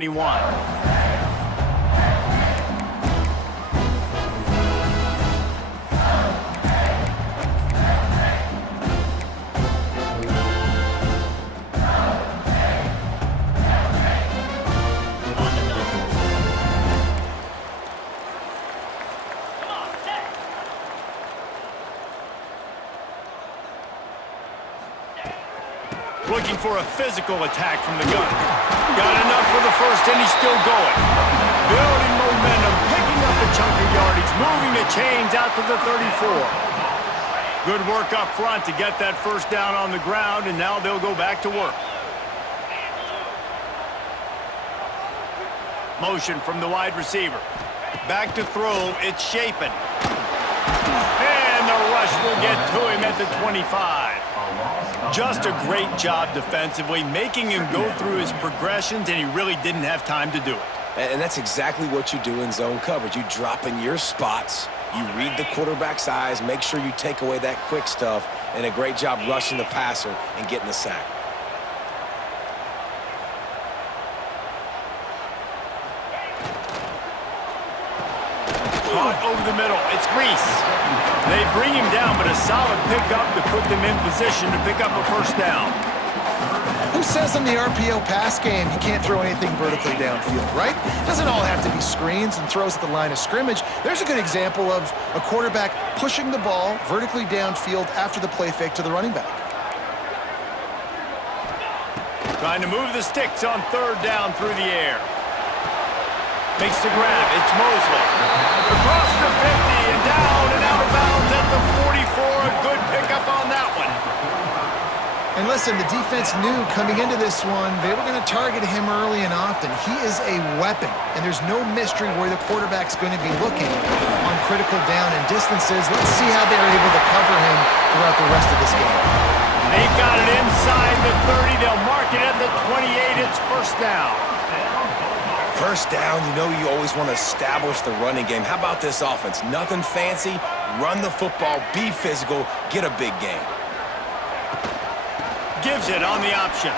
21. Looking for a physical attack from the gun. Got enough for the first, and he's still going. Building momentum, picking up a chunk of yardage, moving the chains out to the 34. Good work up front to get that first down on the ground, and now they'll go back to work. Motion from the wide receiver. Back to throw, it's Shapen. And the rush will get to him at the 25. Just a great job defensively, making him go through his progressions, and he really didn't have time to do it. And that's exactly what you do in zone coverage. You drop in your spots, you read the quarterback's eyes, make sure you take away that quick stuff, and a great job rushing the passer and getting the sack. Caught over the middle, it's Reese. They bring him down, but a solid pickup to put them in position to pick up a first down. Who says in the RPO pass game you can't throw anything vertically downfield, right? Doesn't all have to be screens and throws at the line of scrimmage. There's a good example of a quarterback pushing the ball vertically downfield after the play fake to the running back. Trying to move the sticks on third down through the air. Makes the grab, it's Mosley. Across the 50 and down and out of bounds at the 44. A good pickup on that one. And listen, the defense knew coming into this one, they were going to target him early and often. He is a weapon, and there's no mystery where the quarterback's going to be looking on critical down and distances. Let's see how they're able to cover him throughout the rest of this game. They've got it inside the 30. They'll mark it at the 28. It's first down. First down, you know you always want to establish the running game. How about this offense? Nothing fancy. Run the football, be physical, get a big game. Gives it on the option.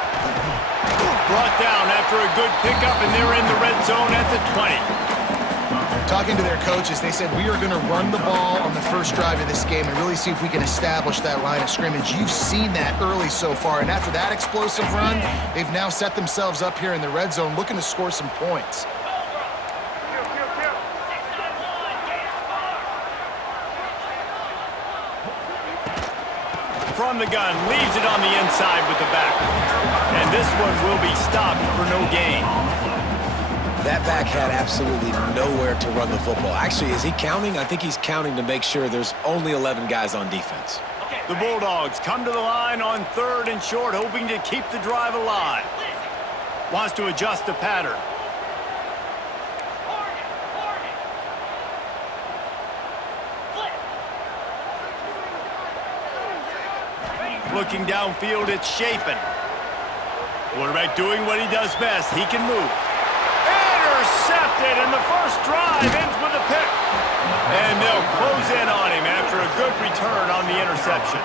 Brought down after a good pickup, and they're in the red zone at the 20. Talking to their coaches, they said, we are going to run the ball on the first drive of this game and really see if we can establish that line of scrimmage. You've seen that early so far, and after that explosive run, they've now set themselves up here in the red zone looking to score some points. From the gun, leaves it on the inside with the back. And this one will be stopped for no gain. That back had absolutely nowhere to run the football. Actually, is he counting? I think he's counting to make sure there's only 11 guys on defense. The Bulldogs come to the line on third and short, hoping to keep the drive alive. Wants to adjust the pattern. Looking downfield, it's Shapen. Quarterback doing what he does best. He can move. Intercepted, and the first drive ends with a pick. And they'll close in on him after a good return on the interception.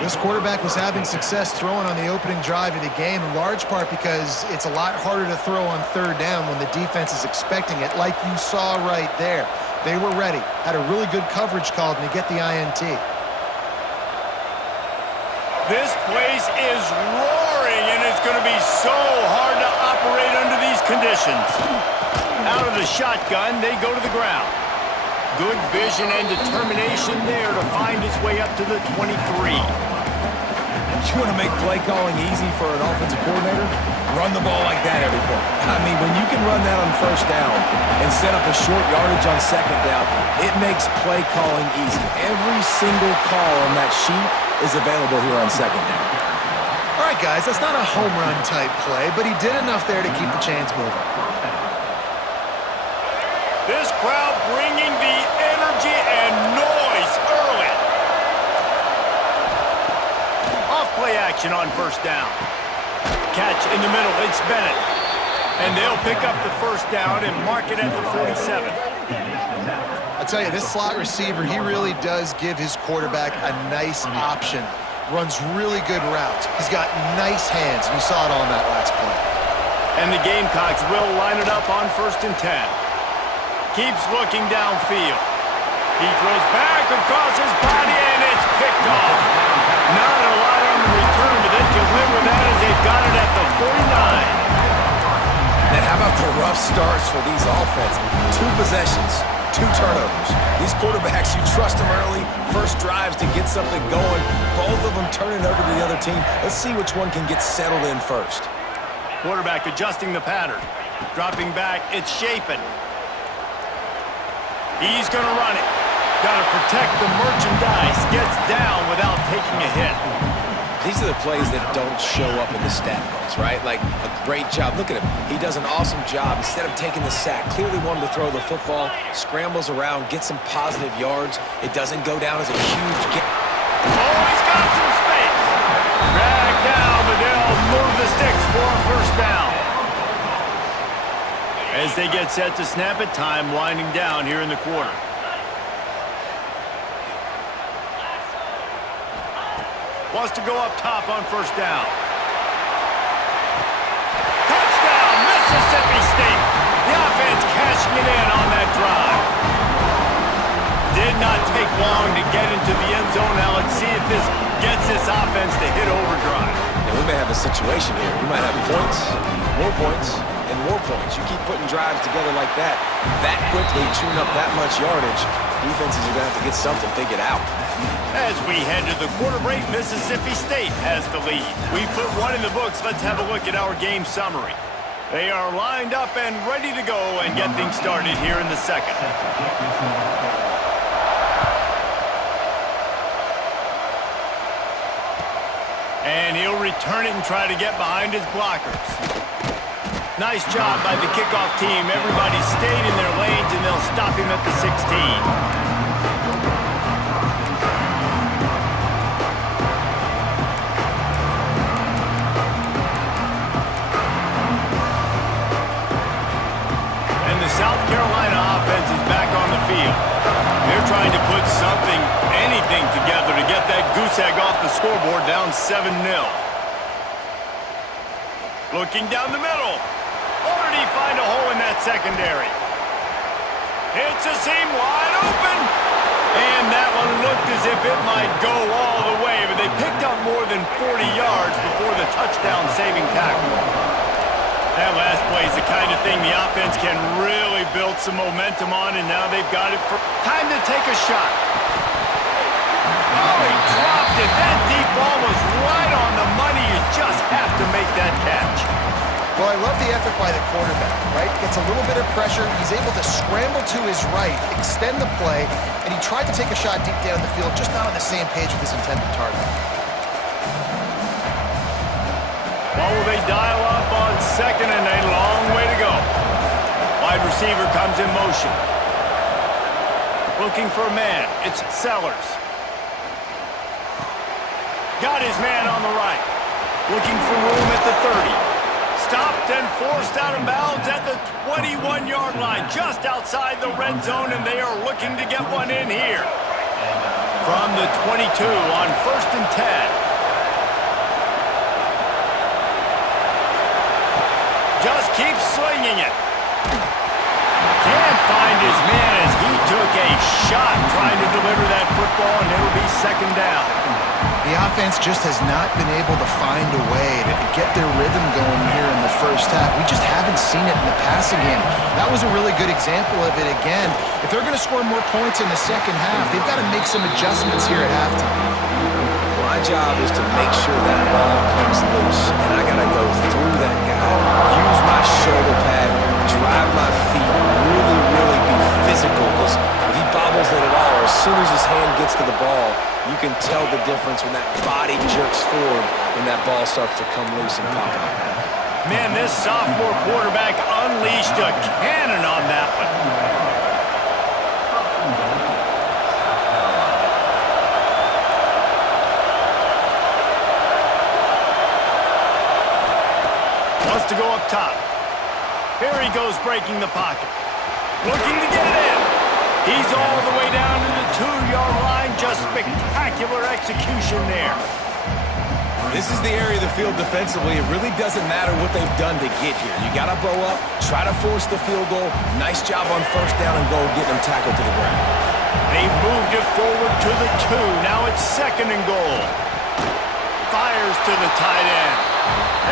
This quarterback was having success throwing on the opening drive of the game, in large part because it's a lot harder to throw on third down when the defense is expecting it, like you saw right there. They were ready, had a really good coverage called, and they get the INT. This place is roaring, and it's going to be so hard to operate under these conditions. Out of the shotgun, they go to the ground. Good vision and determination there to find his way up to the 23. You want to make play calling easy for an offensive coordinator? Run the ball like that every play. I mean, when you can run that on first down and set up a short yardage on second down, it makes play calling easy. Every single call on that sheet is available here on second down. All right, guys, that's not a home run type play, but he did enough there to keep the chains moving. This crowd bringing the energy and noise early. Off-play action on first down. Catch in the middle, it's Bennett. And they'll pick up the first down and mark it at the 47. I'll tell you, this slot receiver, he really does give his quarterback a nice option. Runs really good routes. He's got nice hands, and you saw it on that last play. And the Gamecocks will line it up on 1st and 10. Keeps looking downfield. He throws back across his body, and it's picked off. Not a lot on the return, but they deliver that as they've got it at the 49. And how about the rough starts for these offenses? 2 possessions, 2 turnovers. These quarterbacks, you trust them early, first drives to get something going. Both of them turning over to the other team. Let's see which one can get settled in first. Quarterback adjusting the pattern. Dropping back, it's Shapen. He's going to run it. Got to protect the merchandise. Gets down without taking a hit. These are the plays that don't show up in the stat books, right? Like a great job. Look at him. He does an awesome job. Instead of taking the sack, clearly wanted to throw the football, scrambles around, gets some positive yards. It doesn't go down as a huge game. Oh, he's got some space. Dragged down, but they'll move the sticks for a 1st down. As they get set to snap it, time winding down here in the quarter. Wants to go up top on 1st down. Touchdown, Mississippi State. The offense cashing it in on that drive. Did not take long to get into the end zone. Now let's see if this gets this offense to hit overdrive. Now, we may have a situation here. We might have points, and more points. You keep putting drives together like that quickly, chewing up that much yardage, defenses are going to have to get something figured out. As we head to the quarter break, Mississippi State has the lead. We put 1 in the books. Let's have a look at our game summary. They are lined up and ready to go and get things started here in the 2nd. And he'll return it and try to get behind his blockers. Nice job by the kickoff team. Everybody stayed in their lanes, and they'll stop him at the 16. South Carolina offense is back on the field. They're trying to put something, anything together to get that goose egg off the scoreboard down 7-0. Looking down the middle. Or did he find a hole in that secondary? It's a seam wide open. And that one looked as if it might go all the way, but they picked up more than 40 yards before the touchdown-saving tackle. That last play is the kind of thing the offense can really build some momentum on, and now they've got it for time to take a shot. Oh, he dropped it. That deep ball was right on the money. You just have to make that catch. Well, I love the effort by the quarterback, right? Gets a little bit of pressure. He's able to scramble to his right, extend the play, and he tried to take a shot deep down the field, just not on the same page with his intended target. What will they dial up on 2nd and a long way to go? Wide receiver comes in motion. Looking for a man. It's Sellers. Got his man on the right. Looking for room at the 30. Stopped and forced out of bounds at the 21-yard line, just outside the red zone, and they are looking to get one in here. From the 22 on 1st and 10. Just keeps swinging it. Can't find his man as he took a shot trying to deliver that football, and it'll be 2nd down. The offense just has not been able to find a way to get their rhythm going here in the 1st half. We just haven't seen it in the passing game. That was a really good example of it again. If they're going to score more points in the 2nd half, they've got to make some adjustments here at halftime. My job is to make sure that ball comes loose, and I got to go through that guy, use my shoulder pad, drive my feet, really be physical, because if he bobbles it at all, as soon as his hand gets to the ball, you can tell the difference when that body jerks forward when that ball starts to come loose and pop out. Man, this sophomore quarterback unleashed a cannon on that one. Wants to go up top. Here he goes breaking the pocket. Looking to get it in. He's all the way down to the 2-yard line. Just spectacular execution there. This is the area of the field defensively. It really doesn't matter what they've done to get here. You got to bow up, try to force the field goal. Nice job on first down and goal, getting them tackled to the ground. They've moved it forward to the 2. Now it's 2nd and goal. Fires to the tight end.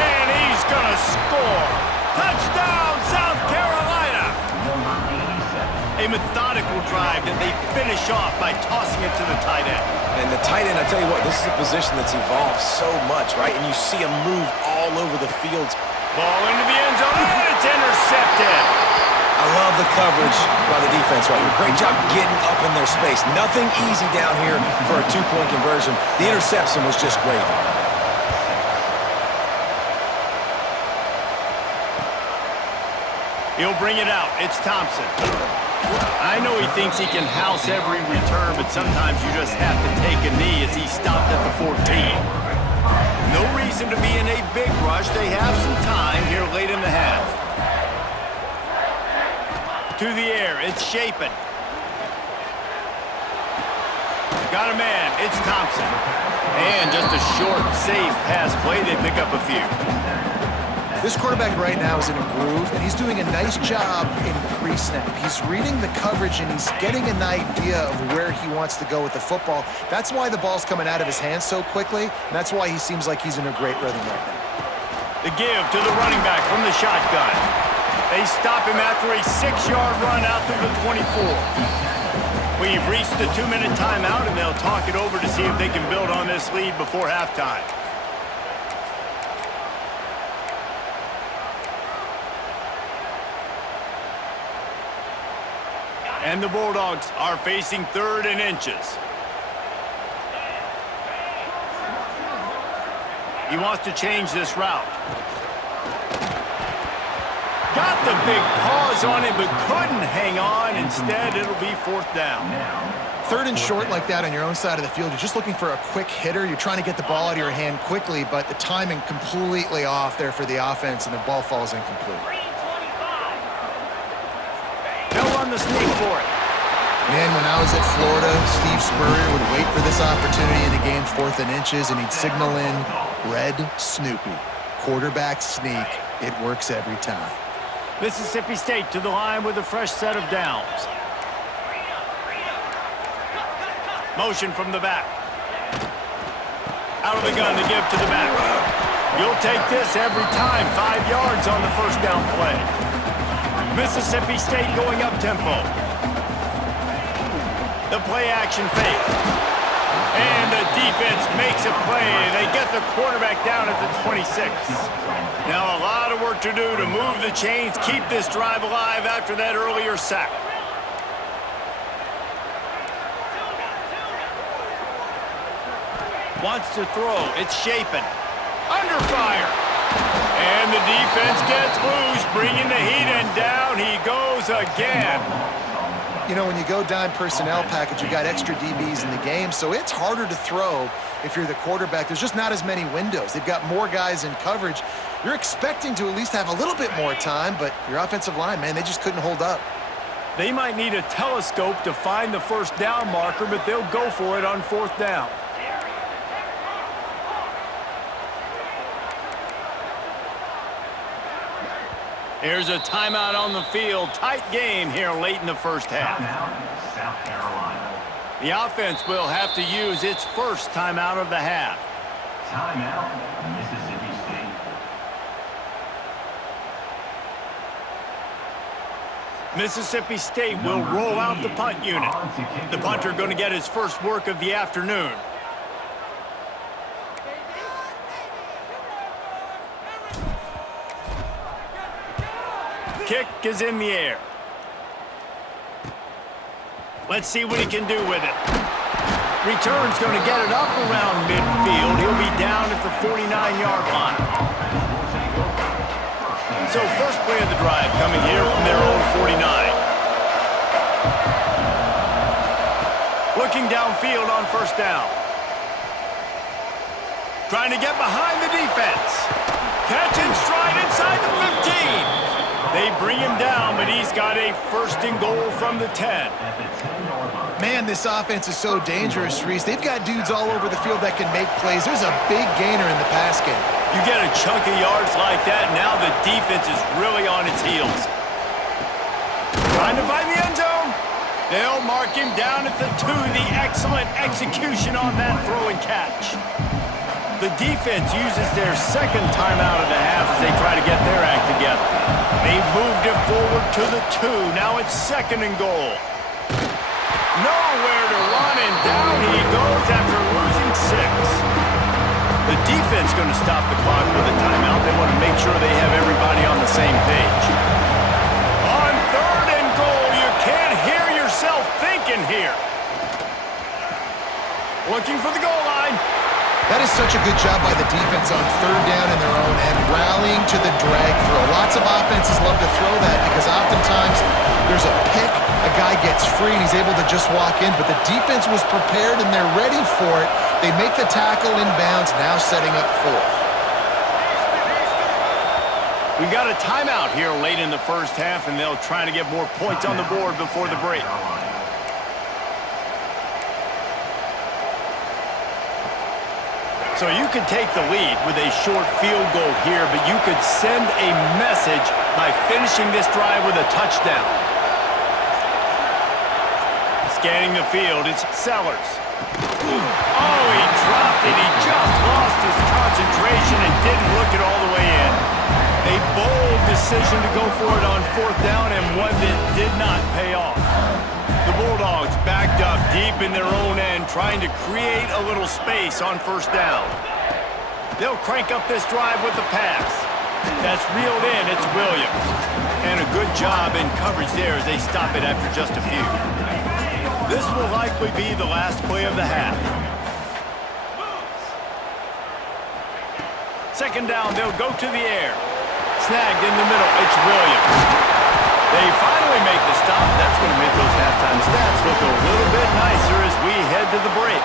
And he's going to score. Touchdown, South Carolina! A methodical drive that they finish off by tossing it to the tight end. And the tight end, I tell you what, this is a position that's evolved so much, right? And you see him move all over the field. Ball into the end zone, and it's intercepted. I love the coverage by the defense right here. Great job getting up in their space. Nothing easy down here for a 2-point conversion. The interception was just gravy. He'll bring it out. It's Thompson. I know he thinks he can house every return, but sometimes you just have to take a knee as he stopped at the 14. No reason to be in a big rush. They have some time here late in the half. To the air. It's Shapen. Got a man. It's Thompson. And just a short, safe pass play. They pick up a few. This quarterback right now is in a groove, and he's doing a nice job in pre-snap. He's reading the coverage, and he's getting an idea of where he wants to go with the football. That's why the ball's coming out of his hands so quickly, and that's why he seems like he's in a great rhythm right now. The give to the running back from the shotgun. They stop him after a 6-yard run out to the 24. We've reached the 2-minute timeout, and they'll talk it over to see if they can build on this lead before halftime. And the Bulldogs are facing 3rd and inches. He wants to change this route. Got the big paws on it, but couldn't hang on. Instead, it'll be 4th down. 3rd and short like that on your own side of the field, you're just looking for a quick hitter. You're trying to get the ball out of your hand quickly, but the timing completely off there for the offense, and the ball falls incomplete. They'll run the sneak for it. Man, when I was at Florida, Steve Spurrier would wait for this opportunity in the game, 4th and inches, and he'd signal in Red Snoopy. Quarterback sneak. It works every time. Mississippi State to the line with a fresh set of downs. Motion from the back. Out of the gun to give to the back. You'll take this every time. 5 yards on the first down play. Mississippi State going up tempo. The play action fake. And the defense makes a play. They get the quarterback down at the 26. Now a lot of work to do to move the chains, keep this drive alive after that earlier sack. Wants to throw. It's Shapen. Under fire. And the defense gets loose, bringing the heat, and down he goes again. You know, when you go dime personnel package, you got extra DBs in the game, so it's harder to throw if you're the quarterback. There's just not as many windows. They've got more guys in coverage. You're expecting to at least have a little bit more time, but your offensive line, man, they just couldn't hold up. They might need a telescope to find the first down marker, but they'll go for it on 4th down. Here's a timeout on the field. Tight game here late in the first half. Timeout, South Carolina. The offense will have to use its first timeout of the half. Timeout, Mississippi State. Mississippi State will roll out the punt unit. The punter going to get his first work of the afternoon. Kick is in the air. Let's see what he can do with it. Return's going to get it up around midfield. He'll be down at the 49-yard line. So first play of the drive coming here from their own 49. Looking downfield on first down. Trying to get behind the defense. Catch and stride inside the 15. They bring him down, but he's got a first and goal from the 10. At the 10-yard line. Man, this offense is so dangerous, Reese. They've got dudes all over the field that can make plays. There's a big gainer in the pass game. You get a chunk of yards like that, now the defense is really on its heels. Trying to find the end zone. They'll mark him down at the 2. The excellent execution on that throw and catch. The defense uses their second timeout of the half as they try to get their act together. They've moved it forward to the 2. Now it's second and goal. Nowhere to run, and down he goes after losing 6. The defense going to stop the clock with a timeout. They want to make sure they have everybody on the same page. On third and goal, you can't hear yourself thinking here. Looking for the goal line. That is such a good job by the defense on third down in their own end, rallying to the drag throw. Lots of offenses love to throw that because oftentimes there's a pick, a guy gets free, and he's able to just walk in, but the defense was prepared and they're ready for it. They make the tackle inbounds, now setting up fourth. We got a timeout here late in the first half, and they'll try to get more points on the board before the break. So you could take the lead with a short field goal here, but you could send a message by finishing this drive with a touchdown. Scanning the field, it's Sellers. Oh, he dropped it. He just lost his concentration and didn't look it all the way in. A bold decision to go for it on fourth down, and one that did not pay off. The Bulldogs backed up deep in their own end, trying to create a little space on first down. They'll crank up this drive with the pass. That's reeled in. It's Williams. And a good job in coverage there as they stop it after just a few. This will likely be the last play of the half. Second down, they'll go to the air. Snagged in the middle. It's Williams. They finally make the stop. That's going to make those halftime stats look a little bit nicer as we head to the break.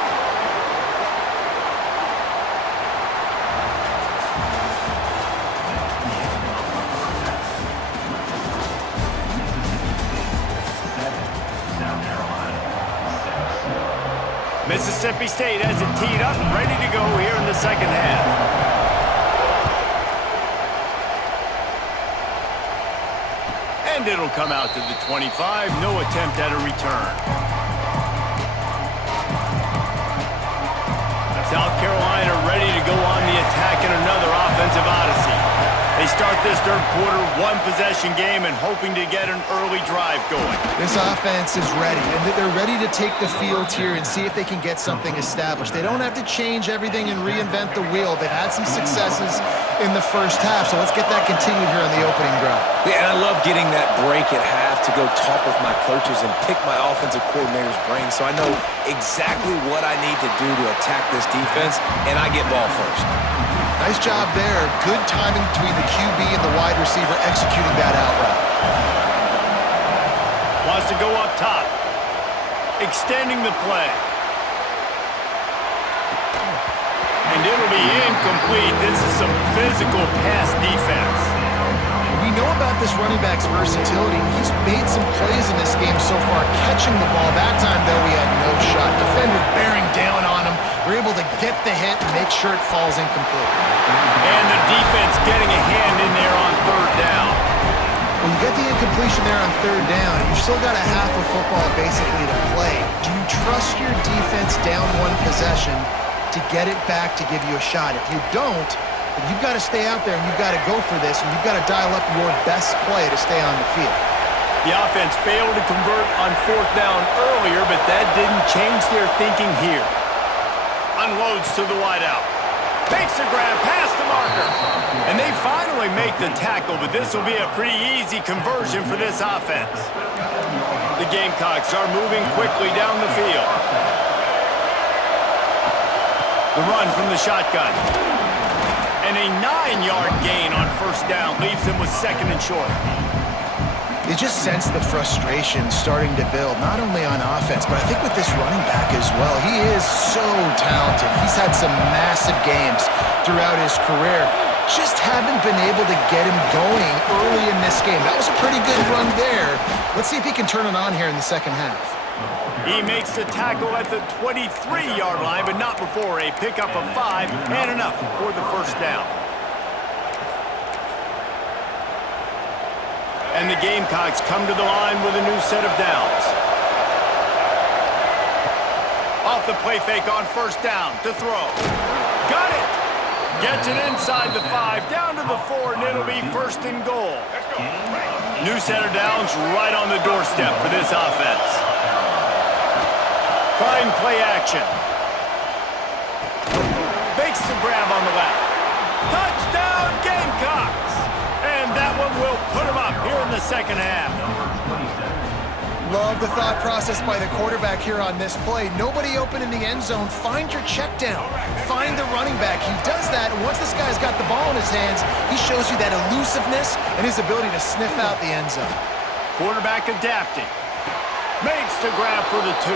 Mississippi State has it teed up, ready to go here in the second half. And it'll come out to the 25. No attempt at a return. South Carolina ready to go on the attack in another offensive odyssey. They start this third quarter one-possession game and hoping to get an early drive going. This offense is ready, and they're ready to take the field here and see if they can get something established. They don't have to change everything and reinvent the wheel. They've had some successes in the first half, so let's get that continued here on the opening drive. Yeah, and I love getting that break at half to go talk with my coaches and pick my offensive coordinator's brain so I know exactly what I need to do to attack this defense, and I get ball first. Nice job there. Good timing between the QB and the wide receiver executing that out route. Wants to go up top. Extending the play. And it'll be incomplete. This is some physical pass defense. We know about this running back's versatility. He's made some plays in this game so far, catching the ball. That time, though, he had no shot. Defender bearing down on him. They're able to get the hit and make sure it falls incomplete. And the defense getting a hand in there on third down. When you get the incompletion there on third down, you've still got a half of football basically to play. Do you trust your defense down one possession to get it back to give you a shot? If you don't, then you've got to stay out there and you've got to go for this, and you've got to dial up your best play to stay on the field. The offense failed to convert on fourth down earlier, but that didn't change their thinking here. Unloads to the wideout. Makes the grab past the marker. And they finally make the tackle, but this will be a pretty easy conversion for this offense. The Gamecocks are moving quickly down the field. The run from the shotgun. And a 9-yard gain on first down leaves them with second and short. You just sense the frustration starting to build, not only on offense, but I think with this running back as well. He is so talented. He's had some massive games throughout his career. just haven't been able to get him going early in this game. That was a pretty good run there. Let's see if he can turn it on here in the second half. He makes the tackle at the 23-yard line, but not before a pickup of 5 and enough for the first down. And the Gamecocks come to the line with a new set of downs. Off the play fake on first down to throw. Got it! Gets it inside the 5, down to the 4, and it'll be first and goal. New set of downs right on the doorstep for this offense. Fine play action. Makes the grab on the left. Touchdown Gamecocks! And that one will put them up here in the second half. Love the thought process by the quarterback here on this play. Nobody open in the end zone. Find your check down. Find the running back. He does that, and once this guy's got the ball in his hands, he shows you that elusiveness and his ability to sniff out the end zone. Quarterback adapting. Makes the grab for the 2.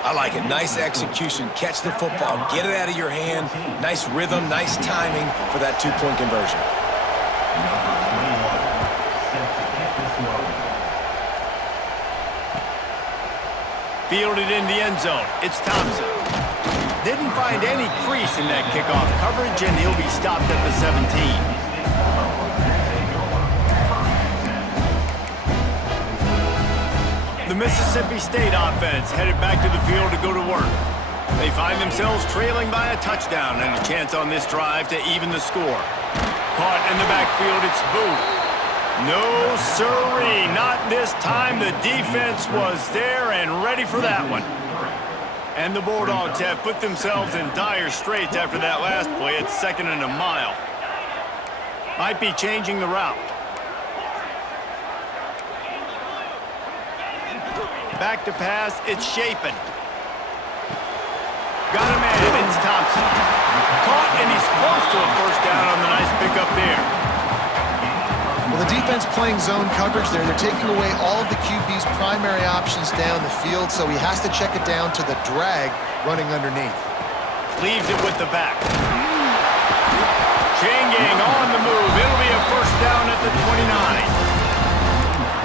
I like it. Nice execution. Catch the football. Get it out of your hand. Nice rhythm, nice timing for that 2-point conversion. Fielded in the end zone. It's Thompson. Didn't find any crease in that kickoff coverage, and he'll be stopped at the 17. The Mississippi State offense headed back to the field to go to work. They find themselves trailing by a touchdown and a chance on this drive to even the score. Caught in the backfield, it's Booth. No sirree, not this time. The defense was there and ready for that one. And the Bulldogs have put themselves in dire straits after that last play. It's 2nd and a mile. Might be changing the route. Back to pass, it's Shapen. Got a man, it's Thompson. Caught, and he's close to a first down on the nice pickup there. Well, the defense playing zone coverage there. They're taking away all of the QB's primary options down the field, so he has to check it down to the drag running underneath. Leaves it with the back. Chain gang on the move. It'll be a first down at the 29.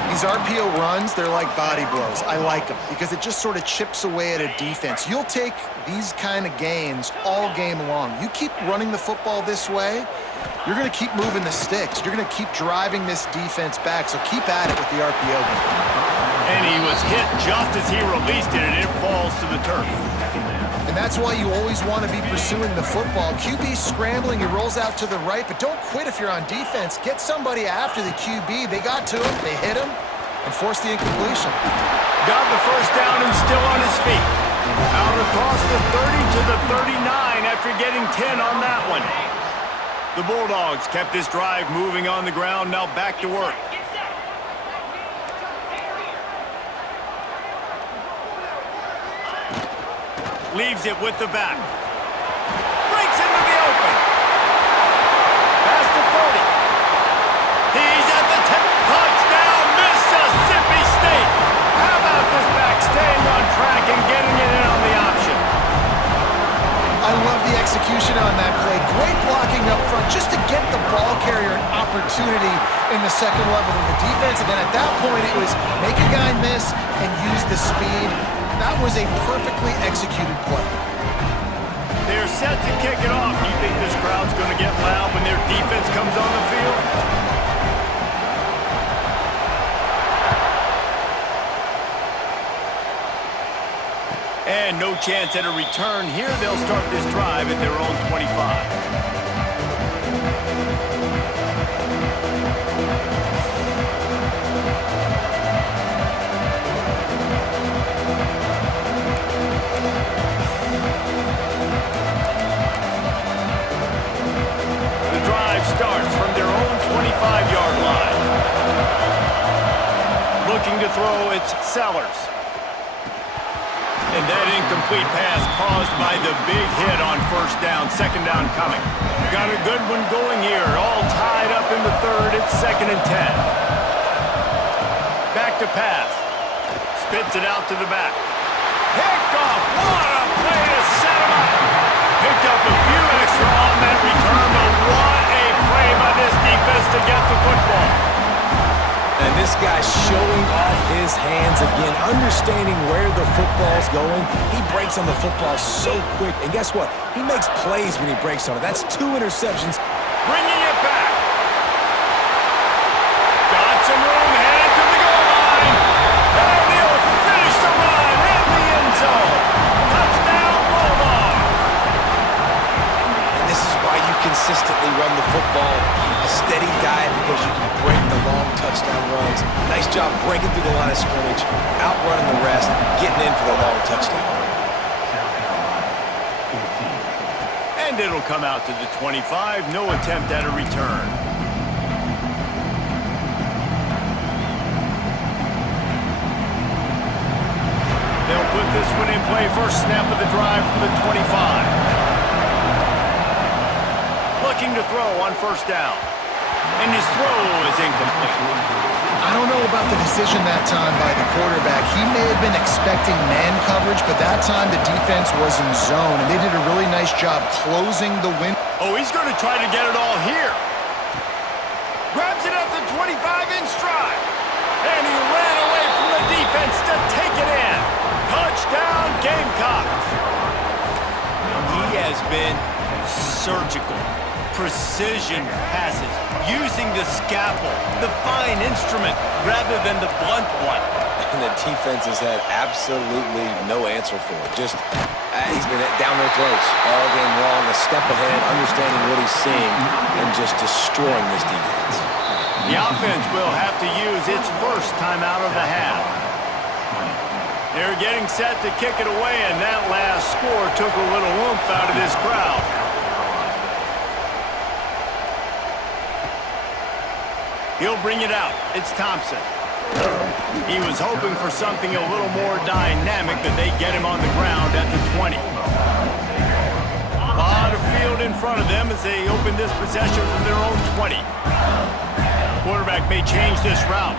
These RPO runs, they're like body blows. I like them because it just sort of chips away at a defense. You'll take these kind of gains all game long. You keep running the football this way, you're going to keep moving the sticks. You're going to keep driving this defense back, so keep at it with the RPO game. And he was hit just as he released it, and it falls to the turf. And that's why you always want to be pursuing the football. QB scrambling, he rolls out to the right, but don't quit if you're on defense. Get somebody after the QB. They got to him, they hit him, and forced the incompletion. Got the first down and still on his feet. Out across the 30 to the 39 after getting 10 on that one. The Bulldogs kept this drive moving on the ground, now back to work. Leaves it with the back. Breaks into the open. Past the 30. He's at the 10. Touchdown, Mississippi State. How about this back staying on track and getting it in on the option? I love the execution on that play. Great blocking up front just to get the ball carrier an opportunity in the second level of the defense. And then at that point, it was make a guy miss and use the speed. That was a perfectly executed play. They're set to kick it off. Do you think this crowd's going to get loud when their defense comes on the field? And no chance at a return here. They'll start this drive at their own 25. Starts from their own 25-yard line. Looking to throw, it's Sellers. And that incomplete pass caused by the big hit on first down, second down coming. Got a good one going here, all tied up in the third. It's 2nd and 10. Back to pass. Spits it out to the back. Picked off. What a play to set him up. Picked up this defense to get the football. And this guy's showing off his hands again, understanding where the football's going. He breaks on the football so quick. And guess what? He makes plays when he breaks on it. That's 2 interceptions. Bringing it back. Got some room, headed to the goal line. And he'll finish the line in the end zone. Touchdown, Bulldogs. And this is why you consistently run the football. A steady diet because you can break the long touchdown runs. Nice job breaking through the line of scrimmage, outrunning the rest, getting in for the long touchdown run. And it'll come out to the 25. No attempt at a return. They'll put this one in play. First snap of the drive from the 25. Looking to throw on first down. And his throw is incomplete. I don't know about the decision that time by the quarterback. He may have been expecting man coverage, but that time the defense was in zone, and they did a really nice job closing the window. Oh, he's going to try to get it all here. Grabs it at the 25 in stride. And he ran away from the defense to take it in. Touchdown, Gamecocks. He has been surgical. Precision passes, using the scalpel, the fine instrument, rather than the blunt one. And the defense has had absolutely no answer for it. Just, he's been down their throats all game long, a step ahead, understanding what he's seeing, and just destroying this defense. The offense will have to use its first timeout of the half. They're getting set to kick it away, and that last score took a little oomph out of this crowd. He'll bring it out. It's Thompson. He was hoping for something a little more dynamic, but they get him on the ground at the 20. A lot of field in front of them as they open this possession from their own 20. Quarterback may change this route.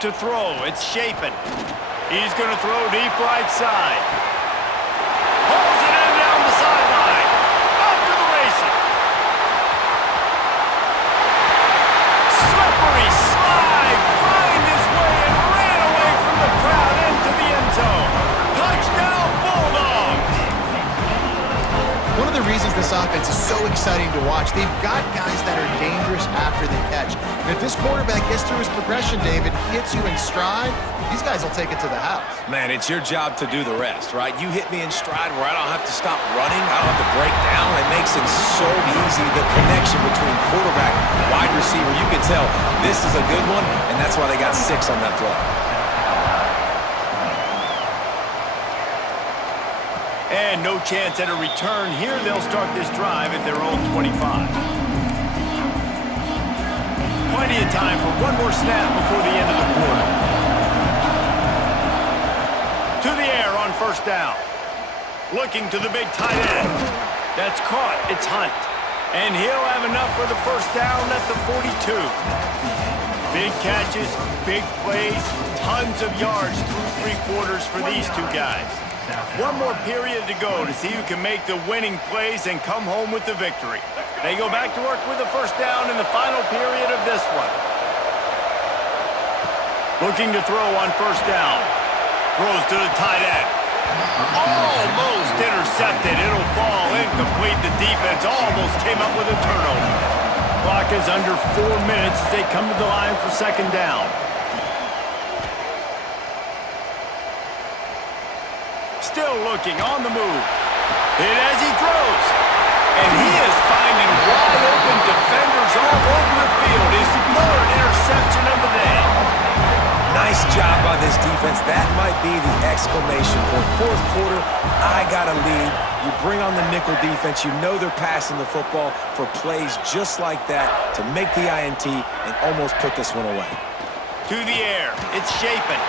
To throw, it's Shapen. He's going to throw deep right side. Pulls it in down the sideline. Off to the races. Slippery slide. Find his way and ran away from the crowd into the end zone. Touchdown, Bulldogs. One of the reasons this offense is so exciting to watch, they've got guys that are dangerous after the catch. And if this quarterback gets through his progression, David, hits you in stride, these guys will take it to the house. Man, it's your job to do the rest, right? You hit me in stride where I don't have to stop running. I don't have to break down. It makes it so easy, the connection between quarterback, wide receiver. You can tell this is a good one, and that's why they got 6 on that play. And no chance at a return here. They'll start this drive at their own 25. Plenty of time for one more snap before the end of the quarter. To the air on first down. Looking to the big tight end. That's caught. It's Hunt. And he'll have enough for the first down at the 42. Big catches, big plays, tons of yards through 3 quarters for these two guys. One more period to go to see who can make the winning plays and come home with the victory. They go back to work with the first down in the final period of this one. Looking to throw on first down. Throws to the tight end. Almost intercepted. It'll fall incomplete. The defense almost came up with a turnover. Clock is under 4 minutes as they come to the line for second down. Still looking on the move. And as he throws, and he is finding wide open defenders all over the field. His 3rd interception of the day. Nice job by this defense. That might be the exclamation point. 4th quarter, I got a lead. You bring on the nickel defense. You know they're passing the football for plays just like that to make the INT and almost put this one away. To the air. It's Shapen.